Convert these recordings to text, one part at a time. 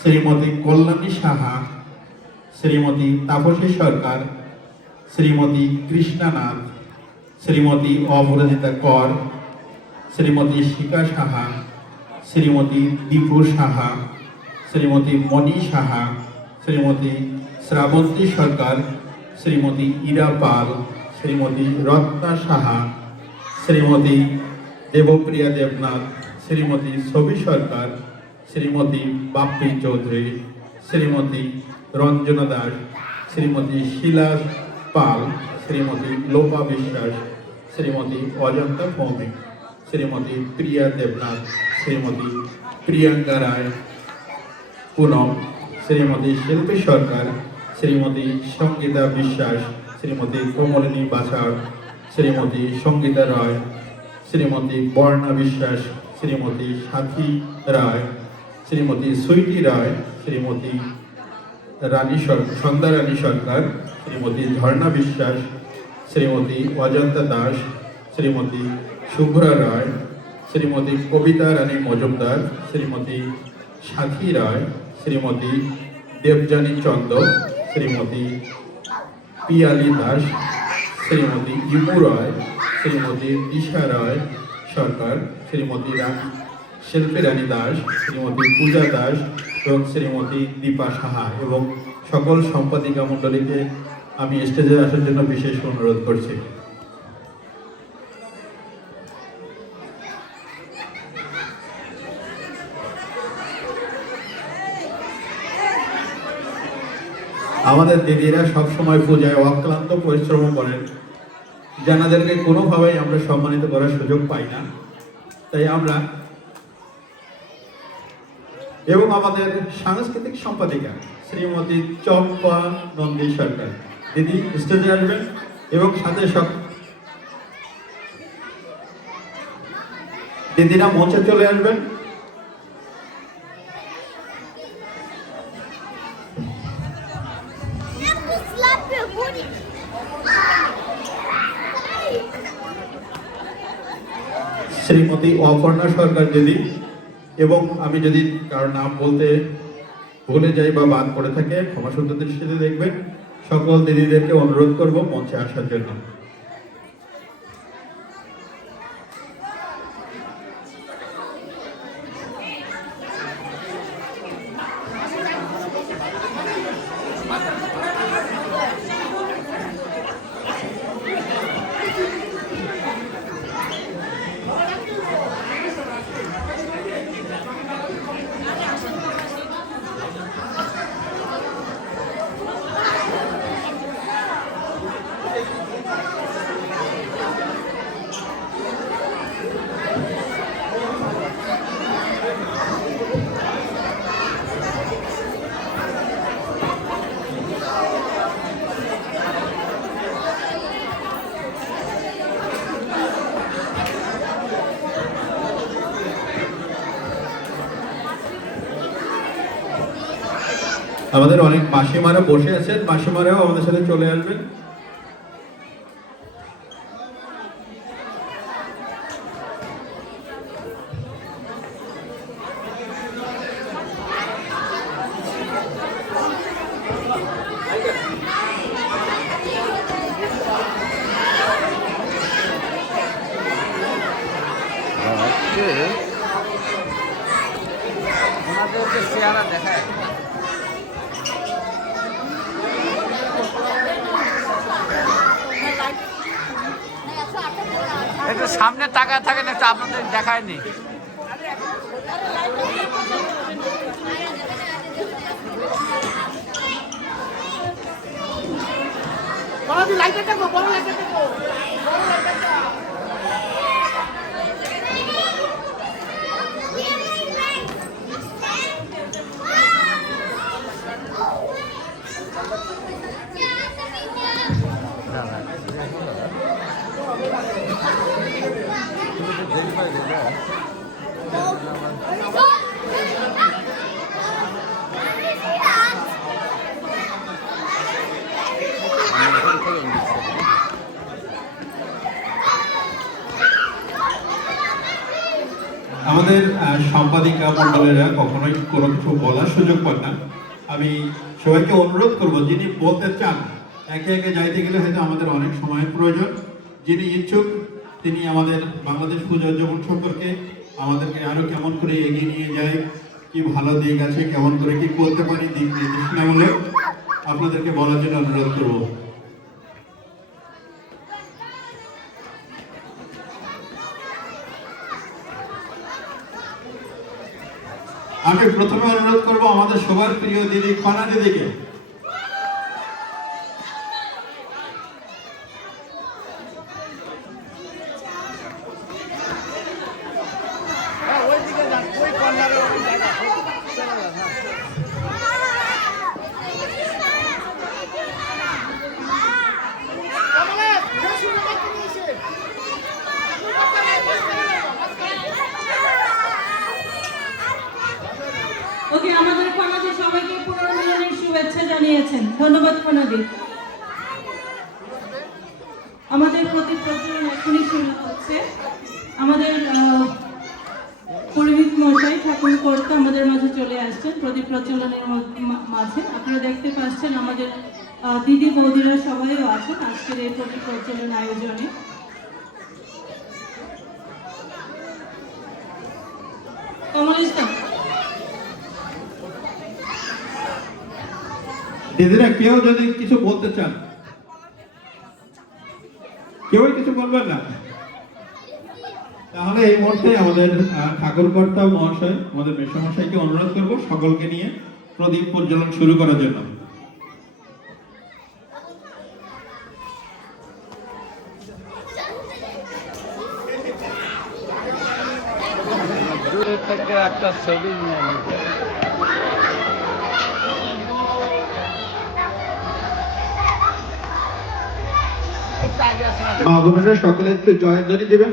শ্রীমতী কল্যাণী সাহা, শ্রীমতী তাপসী সরকার, শ্রীমতী কৃষ্ণানাথ, শ্রীমতী অপরাজিতা কর, শ্রীমতী শিকা সাহা, শ্রীমতী দীপু সাহা, শ্রীমতী মণি সাহা, শ্রীমতী শ্রাবন্তী সরকার, শ্রীমতী ইরা পাল, শ্রীমতী রত্না সাহা, শ্রীমতী দেবপ্রিয়া দেবনাথ শ্রীমতী ছবি সরকার, শ্রীমতী বাপ্পি চৌধুরী, শ্রীমতী রঞ্জনা দাস, শ্রীমতী শিলা পাল, শ্রীমতী লোপা বিশ্বাস, শ্রীমতী অজন্তা ভৌমিক, শ্রীমতী প্রিয়া দেবনাথ, শ্রীমতী প্রিয়াঙ্কা রায় পুনম, শ্রীমতী শিল্পী সরকার, শ্রীমতী সঙ্গীতা বিশ্বাস, শ্রীমতী কমলিনী বাছার, শ্রীমতী সঙ্গীতা রায়, শ্রীমতী বর্ণা বিশ্বাস শ্রীমতী সাথী রায়, শ্রীমতী সুইটি রায়, শ্রীমতী রানী সন্ধ্যা রানী সরকার শ্রীমতী ঝর্ণা বিশ্বাস, শ্রীমতী অজন্তা দাস, শ্রীমতী শুভ্রা রায়, শ্রীমতী কবিতা রানী মজুমদার, শ্রীমতী সাথী রায়, শ্রীমতী দেবযানী চন্দ, শ্রীমতী পিয়ালি দাস, শ্রীমতী ইমু রায়, শ্রীমতী দিশা রায় সরকার শ্রীমতী শিল্পী রানী দাস, শ্রীমতী পূজা দাস এবং শ্রীমতী দীপা সাহা এবং সকল সম্পাদিকা মণ্ডলীকে আমি স্টেজে আসার জন্য বিশেষ অনুরোধ করছি। আমাদের দিদিরা সবসময় পূজায় অক্লান্ত পরিশ্রম করেন। জানাদেরকে কোনোভাবেই আমরা সম্মানিত করার সুযোগ পাই না। তাই আমরা এবং আমাদের সাংস্কৃতিক সম্পাদিকা শ্রীমতী চম্পা নন্দী সরকার। দিদি স্টেজে আসবেন এবং সাথে সব দিদিরা মঞ্চে চলে আসবেন। শ্রীমতী অপর্ণা সরকার যদি, এবং আমি যদি কারও নাম বলতে ভুলে যাই বা বাদ পড়ে থাকে ক্ষমা দৃষ্টিতে দেখবেন, সকল দিদিদেরকে অনুরোধ করব মঞ্চে আসার জন্য। আমাদের অনেক মাসিমারা বসে আছেন মাসিমারাও আমাদের সাথে চলে আসবেন। জিনিসটা আপনাদের দেখায়নি। লাইটটা সাংবাদিকা মন্ডলেরা কখনোই কোনো কিছু বলার সুযোগ পান না। আমি সবাইকে অনুরোধ করব যিনি বলতে চান একে একে যাইতে গেলে হয়তো আমাদের অনেক সময়ের প্রয়োজন। যিনি ইচ্ছুক তিনি আমাদের বাংলাদেশ পূজা উদযাপন সম্পর্কে আমাদেরকে আরও কেমন করে এগিয়ে নিয়ে যায় কি ভালো দিক আছে কেমন করে কি করতে পারি দিক নির্দেশনামূলক আপনাদেরকে বলার জন্য অনুরোধ করব। আমি প্রথমে অনুরোধ করব আমাদের সবার প্রিয় দিদি খনা দিদিকে। ওকে আমাদের কর্মী সবাইকে পুনর্মিলনের শুভেচ্ছা জানিয়েছেন। ধন্যবাদ প্রণবী আমাদের প্রতি প্রচলন এখনই শুরু হচ্ছে। আমাদের আহ, পুরোহিত মশাই ঠাকুর কর্তা আমাদের মাঝে চলে আসছেন প্রদীপ প্রচলনের মাঝে। আপনারা দেখতে পাচ্ছেন আমাদের দিদি বৌদিরা সবাইও আছেন আজকের এই প্রদীপ প্রচলন আয়োজনে। দিদিরা কেউ যদি কিছু বলতে চান কেউই কিছু বলবেন না? তাহলে এই মুহূর্তে আমাদের ঠাকুরকর্তা মহাশয়, আমাদের মেসমশাইকে অনুরোধ করব সকলকে নিয়ে প্রদীপ প্রজ্বলন শুরু করার জন্য। একটা ছবি নিয়ে নিতে মা জয় সকলে একটু জয়ধ্বনি দিবেন।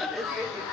this baby.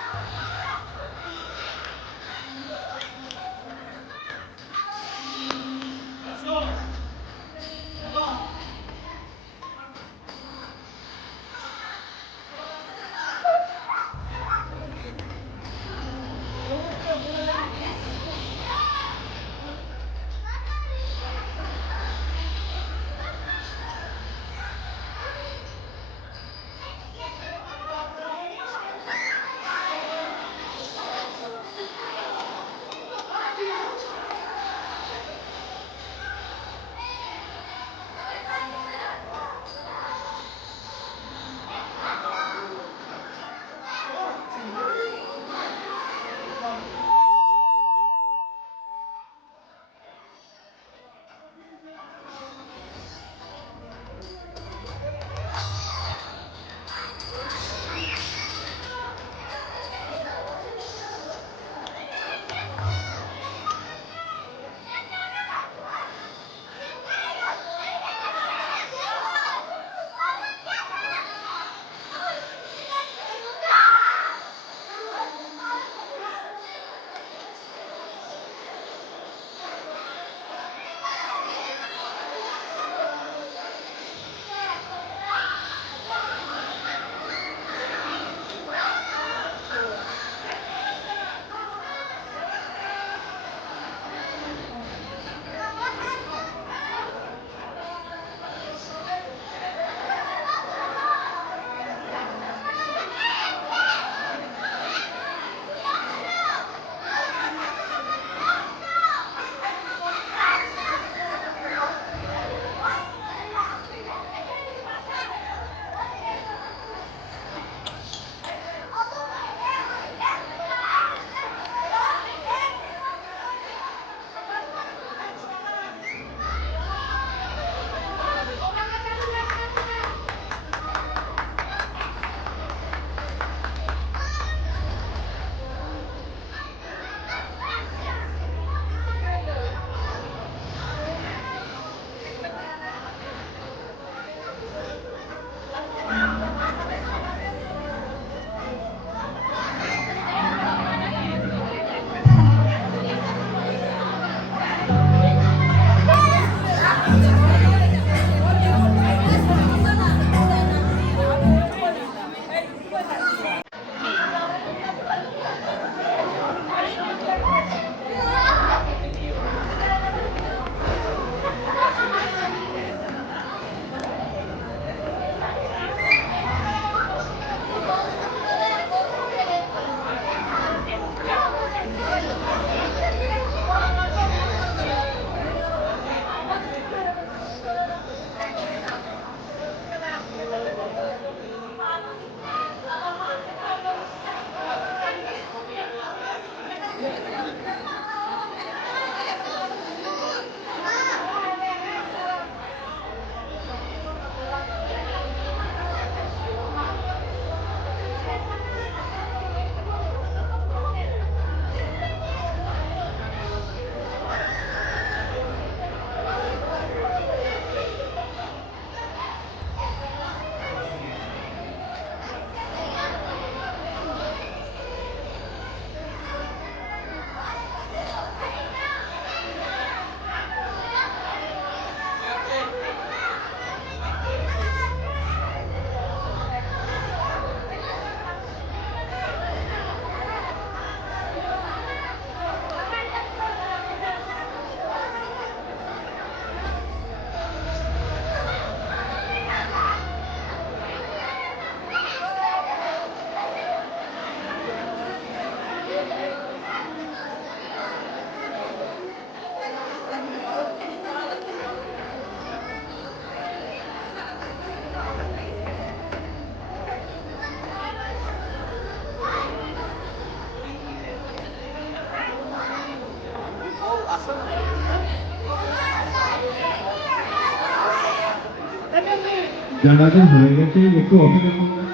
연락은 저에게 쓰이겠고 어떻게 보면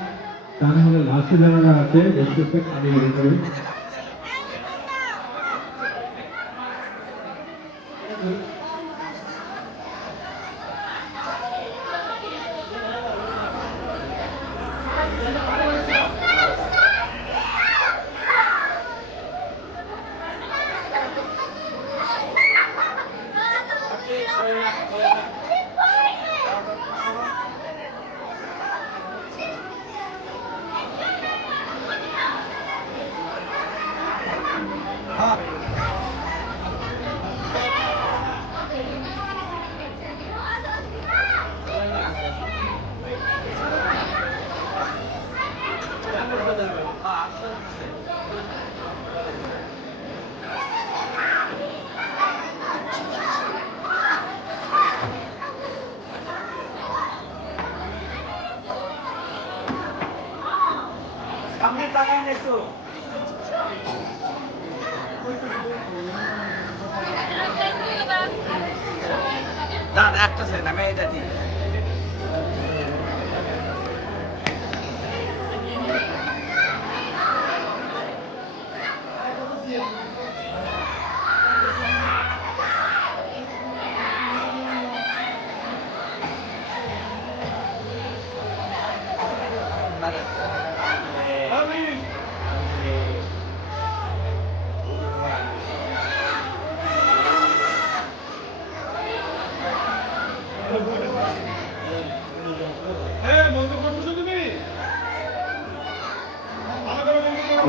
나는 오늘 라스베가스 나한테 예수께 가는 일을 Yeah. সামনে একটু। দাঁড় একটা ছেলে আমি এটা দিই।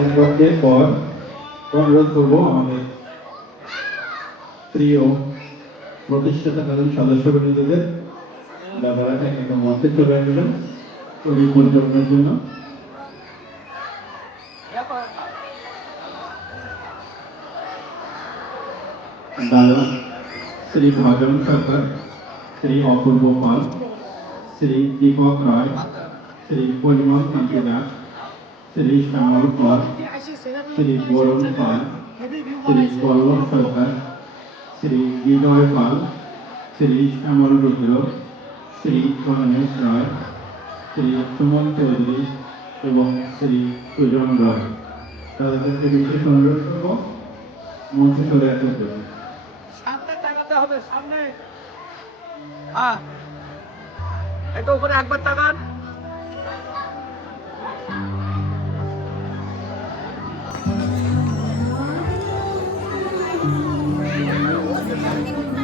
এরপর এরপর অনুরোধ করব আমাদের প্রিয় প্রতিষ্ঠাতাকালীন সদস্যবৃন্দদের, দাদারা একটা মঞ্চে চলে আসবেন তৈরি পরিচালনার জন্য। দাদা, শ্রী ভাজন সরকার, শ্রী অপূর্ব পাল, শ্রী দীপক রায়, শ্রী পরিমল কান্তি দাস শ্রী শ্যামল পাল শ্রী বরুণ পাল শ্রী পল্লব সরকার, শ্রী বিনয় পাল শ্রী শ্যামল রুদ্র, শ্রী গণেশ রায়, শ্রী সুমন চৌধুরী এবং শ্রী সুজন রায়। তাদেরকে বিশেষ অনুরোধ করব, মঞ্চে চলে আসতে জন্য সামনে তাকাতে হবে, সামনে। হ্যাঁ একটু উপরে একবার তাকান। something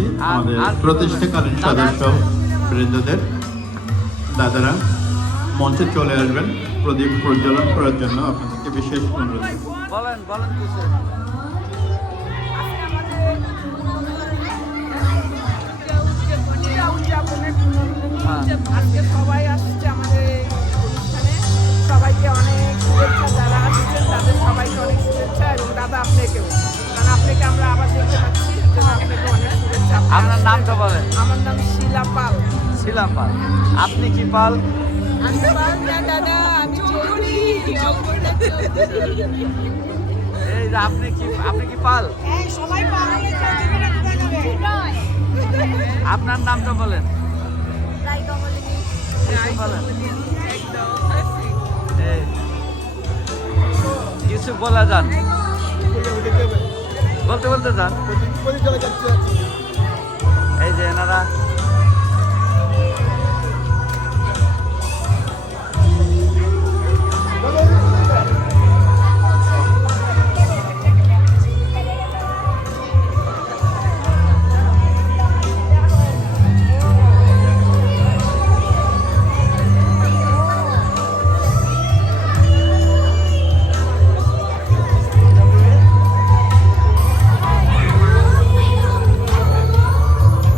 আর- আমাদের প্রতিষ্ঠাকালীন সদস্য বৃন্দদের দাদারা মঞ্চে চলে আসবেন প্রদীপ প্রজ্বলন করার জন্য আপনাদেরকে বিশেষ অনুরোধ বলেন বলেন আজকে আপনার নামটা বলেন। আমার নাম শিলা পাল। শিলা পাল। আপনি কি পাল? এই যে আপনি কি আপনি কি পাল? আপনার নামটা বলেন। কিছু বলেন। এই, কিছু বলা যান। বলতে বলতে যান। যে এনারা